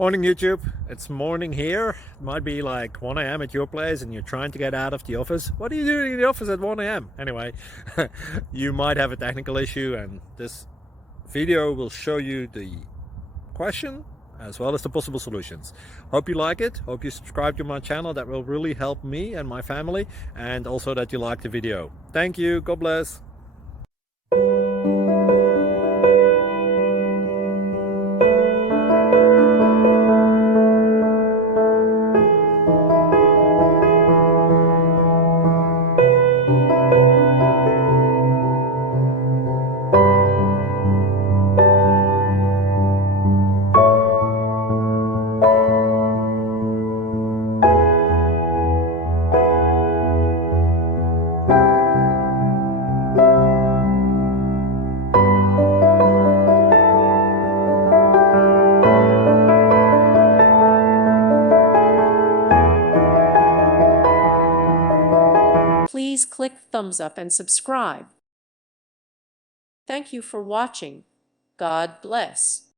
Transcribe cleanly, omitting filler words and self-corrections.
Morning YouTube, it's morning here. It might be like 1 a.m. at your place and you're trying to get out of the office. What are you doing in the office at 1 a.m.? Anyway, you might have a technical issue and this video will show you the question as well as the possible solutions. Hope you like it, hope you subscribe to my channel. That will really help me and my family, and also that you like the video. Thank you, God bless. Please click thumbs up and subscribe. Thank you for watching. God bless.